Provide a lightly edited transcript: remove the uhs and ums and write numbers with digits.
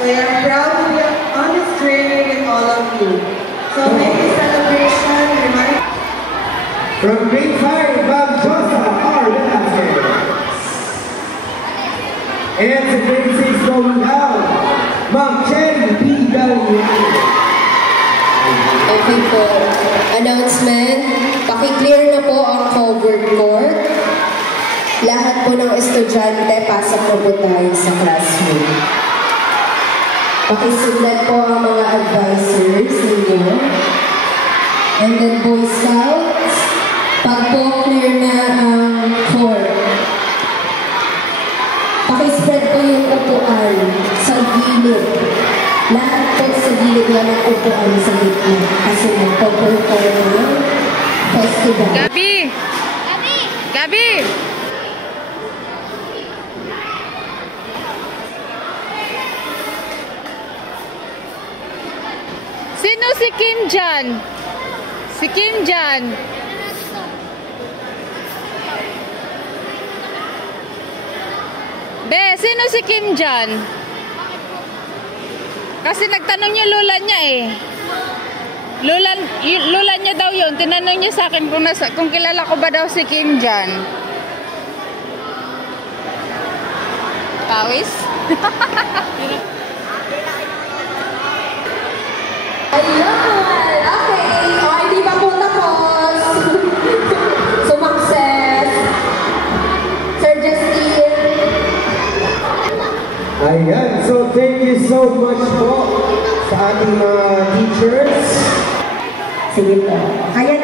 We are proud to be on this journey with all of you. So make this celebration remind. From Grade 5, Ma'am Josa R. Velasquez. And sa Grade 6 going out, Ma'am Chen P. Galliano. Okay po. Announcement. Paki-clear na po ang covered court. Lahat po ng estudyante, pasok po po tayo sa classroom. Pakisundan po ang mga advisors ninyo. And then Boy Scouts, pag po clear na ang court, pakispread po yung upuan sa gilid. Lahat po sa gilid lang ang upuan sa gitna. Kasi magpo-perform ng festival. Gabi! Gabi! Gabi! Sino si Kim Jan? Si Kim Jan. Be, sino si Kim Jan? Kasi nagtanong yung lola niya eh. Lola niya daw yun. Tinanong niya sa akin kung kilala ko ba daw si Kim Jan. Pawis? Ayun! Okay! O, hindi pa po tapos. Sumakses. Sir Justin. Ayan, so thank you so much po sa ating mga teachers. Sige po. Kaya